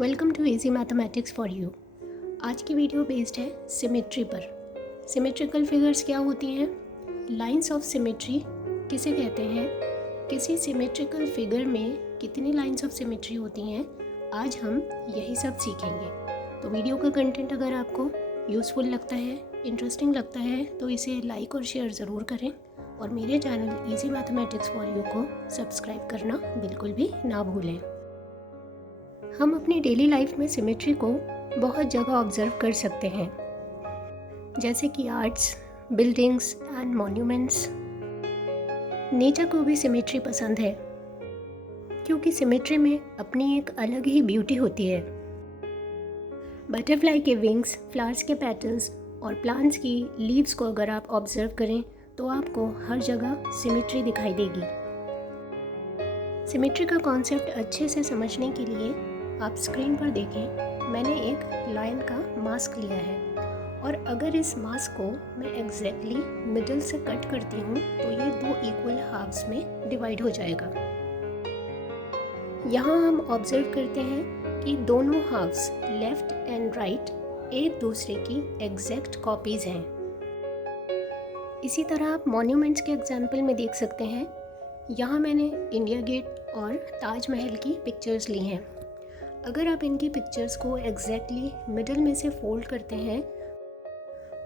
Welcome to easy mathematics for you. आज की video based है सिमेट्री पर। सिमेट्रिकल फिगर्स क्या होती हैं, लाइंस ऑफ सिमेट्री किसे कहते हैं, किसी सिमेट्रिकल फिगर में कितनी लाइंस ऑफ सिमेट्री होती हैं, आज हम यही सब सीखेंगे। तो वीडियो का कंटेंट अगर आपको यूज़फुल लगता है, इंटरेस्टिंग लगता है तो इसे लाइक और शेयर ज़रूर करें और मेरे channel easy mathematics for you को सब्सक्राइब करना बिल्कुल भी ना भूलें। हम अपनी डेली लाइफ में सिमेट्री को बहुत जगह ऑब्जर्व कर सकते हैं, जैसे कि arts, buildings and monuments. Nature को भी सिमेट्री पसंद है क्योंकि सिमेट्री में अपनी एक अलग ही ब्यूटी होती है। बटरफ्लाई के विंग्स, फ्लावर्स के पैटर्न्स और प्लांट्स की लीव्स को अगर आप ऑब्जर्व करें तो आपको हर जगह सिमेट्री दिखाई देगी। सिमेट्री का कॉन्सेप्ट अच्छे से समझने के लिए आप स्क्रीन पर देखें, मैंने एक लायन का मास्क लिया है और अगर इस मास्क को मैं एग्जैक्टली मिडल से कट करती हूँ तो ये दो इक्वल हाफ्स में डिवाइड हो जाएगा। यहाँ हम ऑब्जर्व करते हैं कि दोनों हाफ्स लेफ्ट एंड राइट एक दूसरे की एग्जैक्ट कॉपीज़ हैं। इसी तरह आप मॉन्यूमेंट्स के एग्जाम्पल में देख सकते हैं। यहाँ मैंने इंडिया गेट और ताजमहल की पिक्चर्स ली हैं। अगर आप इनकी पिक्चर्स को एग्जैक्टली मिडल में से फोल्ड करते हैं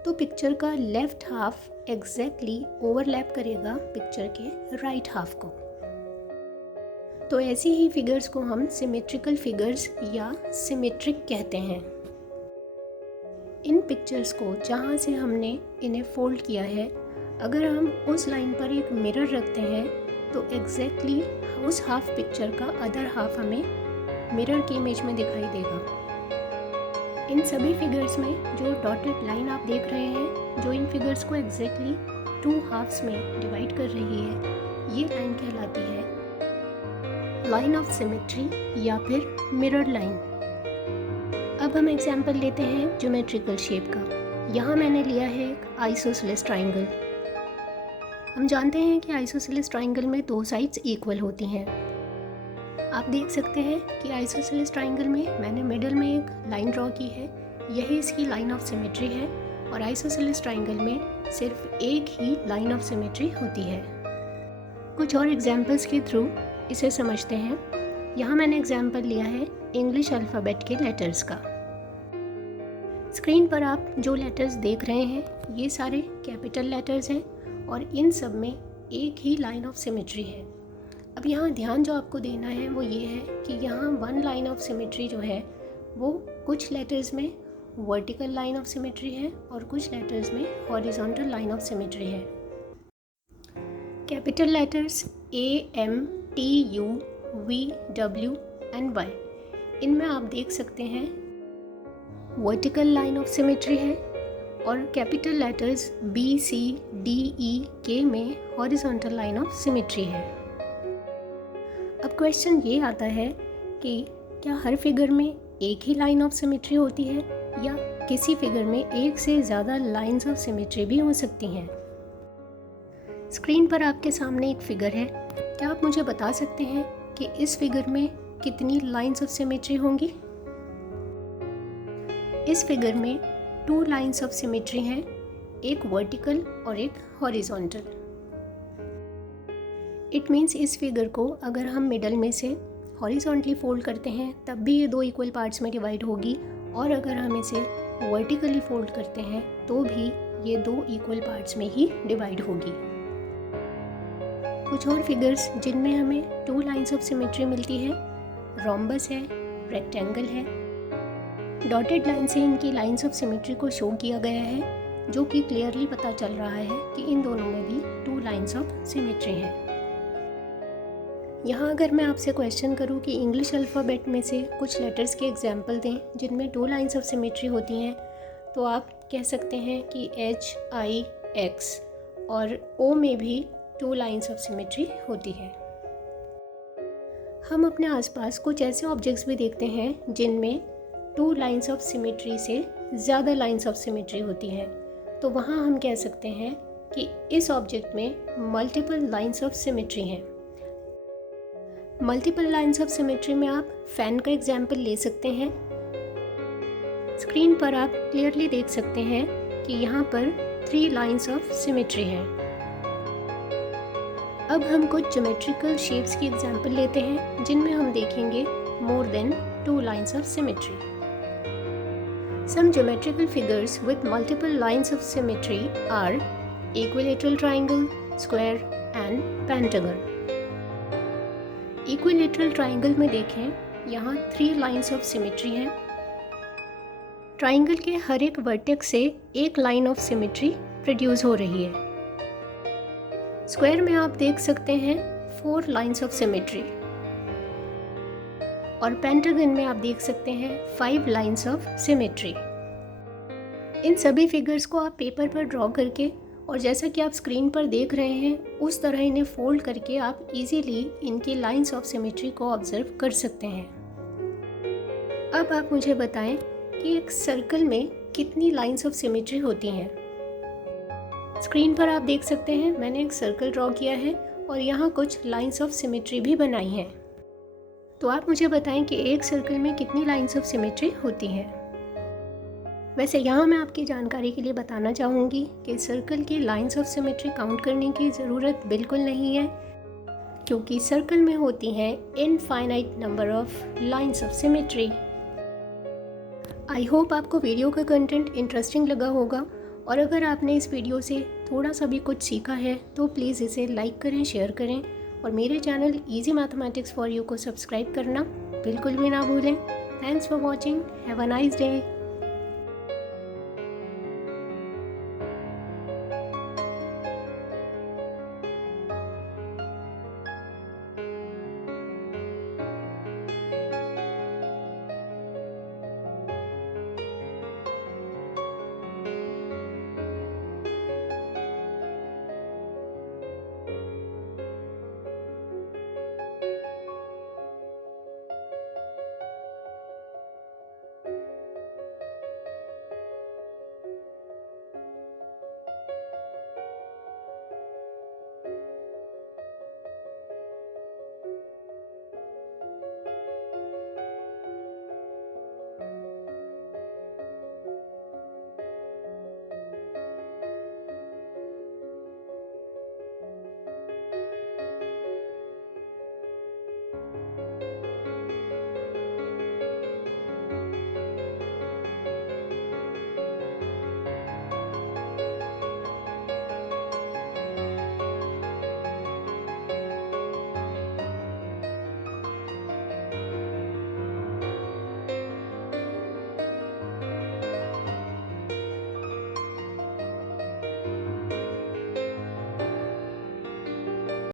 तो पिक्चर का लेफ्ट हाफ एग्जैक्टली ओवरलैप करेगा पिक्चर के राइट हाफ को। तो ऐसी ही फिगर्स को हम सिमेट्रिकल फिगर्स या सिमेट्रिक कहते हैं। इन पिक्चर्स को जहाँ से हमने इन्हें फोल्ड किया है, अगर हम उस लाइन पर एक मिरर रखते हैं तो एग्जैक्टली उस हाफ पिक्चर का अदर हाफ हमें मिरर की इमेज में दिखाई देगा। इन सभी फिगर्स में जो डॉटेड लाइन आप देख रहे हैं, जो इन फिगर्स को एग्जैक्टली टू हाफ्स में डिवाइड कर रही है, ये लाइन कहलाती है लाइन ऑफ सिमेट्री या फिर मिरर लाइन। अब हम एग्जाम्पल लेते हैं ज्योमेट्रिकल शेप का। यहाँ मैंने लिया है एक आइसोसेलेस ट्राइंगल। हम जानते हैं कि आइसोसेलेस ट्राइंगल में दो साइड्स इक्वल होती हैं। आप देख सकते हैं कि आइसोसेलेस ट्राइंगल में मैंने मिडल में एक लाइन ड्रॉ की है, यही इसकी लाइन ऑफ सिमेट्री है। और आइसोसेलेस ट्राइंगल में सिर्फ एक ही लाइन ऑफ सिमेट्री होती है। कुछ और एग्जाम्पल्स के थ्रू इसे समझते हैं। यहाँ मैंने एग्जाम्पल लिया है इंग्लिश अल्फ़ाबेट के लेटर्स का। स्क्रीन पर आप जो लेटर्स देख रहे हैं ये सारे कैपिटल लेटर्स हैं और इन सब में एक ही लाइन ऑफ सिमेट्री है। अब यहाँ ध्यान जो आपको देना है वो ये है कि यहाँ वन लाइन ऑफ सिमेट्री जो है वो कुछ लेटर्स में वर्टिकल लाइन ऑफ सिमेट्री है और कुछ लेटर्स में हॉरिजॉन्टल लाइन ऑफ सिमेट्री है। Capital letters A, M, T, U, V, W and Y, इनमें आप देख सकते हैं वर्टिकल लाइन ऑफ सिमेट्री है और capital letters B, C, D, E, K में हॉरिजॉन्टल लाइन ऑफ सिमेट्री है। अब क्वेश्चन ये आता है कि क्या हर फिगर में एक ही लाइन ऑफ सिमेट्री होती है या किसी फिगर में एक से ज़्यादा लाइंस ऑफ सिमेट्री भी हो सकती हैं। स्क्रीन पर आपके सामने एक फिगर है। क्या आप मुझे बता सकते हैं कि इस फिगर में कितनी लाइंस ऑफ सिमेट्री होंगी? इस फिगर में टू लाइंस ऑफ सिमेट्री हैं, एक वर्टिकल और एक हॉरिजॉन्टल। इट मीन्स इस फिगर को अगर हम मिडल में से हॉरिजॉन्टली फोल्ड करते हैं तब भी ये दो इक्वल पार्ट्स में डिवाइड होगी और अगर हम इसे वर्टिकली फोल्ड करते हैं तो भी ये दो इक्वल पार्ट्स में ही डिवाइड होगी। कुछ और फिगर्स जिनमें हमें टू लाइंस ऑफ सिमेट्री मिलती है, रोम्बस है, रेक्टेंगल है। डॉटेड लाइन से इनकी लाइंस ऑफ सिमेट्री को शो किया गया है, जो कि क्लियरली पता चल रहा है कि इन दोनों में भी टू लाइंस ऑफ सिमेट्री हैं। यहाँ अगर मैं आपसे क्वेश्चन करूँ कि इंग्लिश अल्फ़ाबेट में से कुछ लेटर्स के एग्जाम्पल दें जिनमें टू लाइंस ऑफ सिमेट्री होती हैं, तो आप कह सकते हैं कि H, I, X और O में भी टू लाइंस ऑफ सिमेट्री होती है। हम अपने आसपास कुछ ऐसे ऑब्जेक्ट्स भी देखते हैं जिनमें टू लाइंस ऑफ सिमेट्री से ज़्यादा लाइंस ऑफ सिमेट्री होती हैं, तो वहाँ हम कह सकते हैं कि इस ऑब्जेक्ट में मल्टीपल लाइंस ऑफ सिमेट्री हैं। मल्टीपल लाइंस ऑफ सिमेट्री में आप फैन का एग्जाम्पल ले सकते हैं। स्क्रीन पर आप क्लियरली देख सकते हैं कि यहाँ पर 3 लाइंस ऑफ सिमेट्री है। अब हम कुछ ज्योमेट्रिकल शेप्स की एग्जाम्पल लेते हैं जिनमें हम देखेंगे more than 2 lines of symmetry. Some geometrical figures with multiple lines of symmetry are equilateral triangle, square and pentagon. Equilateral triangle में देखें यहाँ 3 lines of symmetry हैं। ट्राइंगल के हर एक वर्टेक्स से एक लाइन ऑफ सिमेट्री प्रोड्यूस हो रही है। स्क्वायर में आप देख सकते हैं 4 लाइंस ऑफ सिमेट्री और पेंटागन में आप देख सकते हैं 5 लाइंस ऑफ सिमेट्री। इन सभी फिगर्स को आप पेपर पर ड्रॉ करके और जैसा कि आप स्क्रीन पर देख रहे हैं उस तरह इन्हें फोल्ड करके आप इजीली इनकी लाइंस ऑफ सिमेट्री को ऑब्जर्व कर सकते हैं। अब आप मुझे बताएं कि एक सर्कल में कितनी लाइंस ऑफ सिमेट्री होती हैं। स्क्रीन पर आप देख सकते हैं मैंने एक सर्कल ड्रॉ किया है और यहाँ कुछ लाइंस ऑफ सिमेट्री भी बनाई हैं। तो आप मुझे बताएं कि एक सर्कल में कितनी लाइंस ऑफ सिमेट्री होती हैं। वैसे यहाँ मैं आपकी जानकारी के लिए बताना चाहूँगी कि सर्कल की लाइंस ऑफ सिमेट्री काउंट करने की ज़रूरत बिल्कुल नहीं है, क्योंकि सर्कल में होती हैं infinite number of lines of symmetry. I hope आपको वीडियो का कंटेंट इंटरेस्टिंग लगा होगा और अगर आपने इस वीडियो से थोड़ा सा भी कुछ सीखा है तो प्लीज़ इसे लाइक करें, शेयर करें और मेरे channel easy mathematics for you को सब्सक्राइब करना बिल्कुल भी ना भूलें। Thanks for watching, have a nice day.